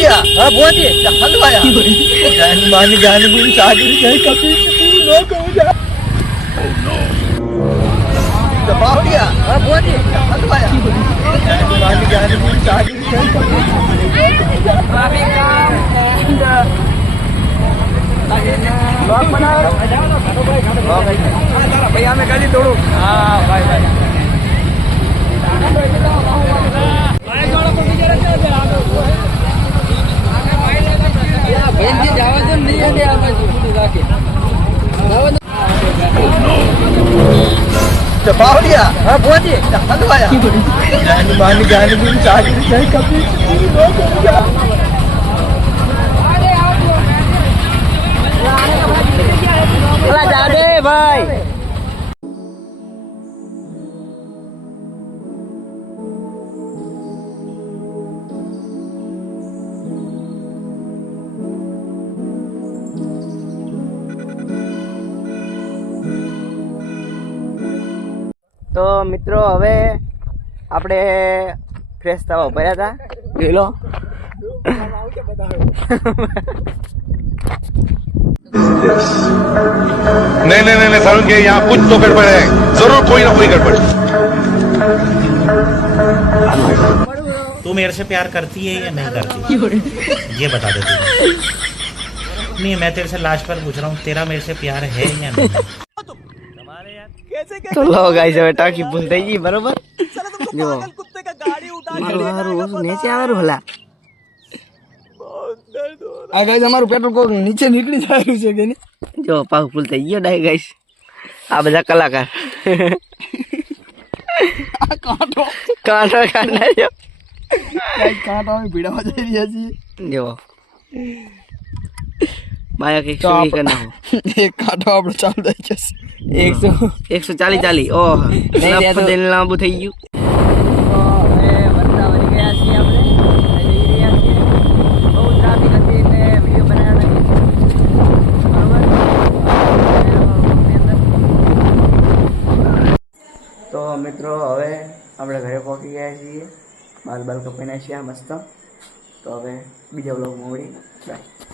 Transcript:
बावड़िया हाँ बोलिए हलवाया जान मान जान भी सागर जाए कभी नो कहूँ जा बावड़िया हाँ बोलिए हलवाया जान मान जान भी सागर जाए कभी ट्रैफिक काम एंड ब्लॉग बना भैया मैं गाड़ी तोड़ू हाँ भाई भाई बावड़िया हाँ बोलिए हलवाया जान मान जान भी सागर जाए कभी नो कहूँ जा जा दे भाई તો મિત્રો હવે આપણે ફ્રેશ થવા ઉભા હતા પેલો नहीं नहीं नहीं सारुण के यहाँ कुछ तो गड़बड़ है जरूर कोई ना कोई गड़बड़ तू मेरे से प्यार करती है या नहीं करती ये बता दे तू नहीं मैं तेरे से लास्ट पर पूछ रहा हूँ तेरा मेरे से प्यार है या नहीं तो लो गाइस હવે ટાંકી ફૂલ થઈ ગઈ બરોબર જો મારું નીચે આવેલું હલા આ ગાઈસ અમારું પેટ્રોલ કોક નીચે નીકળી જાય છે કે નહીં જો પાક ફૂલ થઈ ગયો ડાય ગાઈસ આ બધા કલાકાર કાંટો કાંટો કાઢના જો ગાઈસ કાંટો અમે ભીડામાં જઈ રહ્યા છીએ જો માયા કે શું કરना हो एक कांटो આપણે ચાલુ થઈ જશે 140 ઓહ નહીં દેન લાંબુ થઈ ગયું હવે વરસા વળી ગયા છીએ આપણે જઈ રહ્યા છીએ બહુ ટ્રાફિક હતી એટલે વિડિયો બનાવવા બરોબર તો મિત્રો હવે આપણે ઘરે પહોંચી ગયા છીએ બાલ કપાઈને છીએ મસ્ત તો હવે બીજા વ્લોગમાં મળી બાય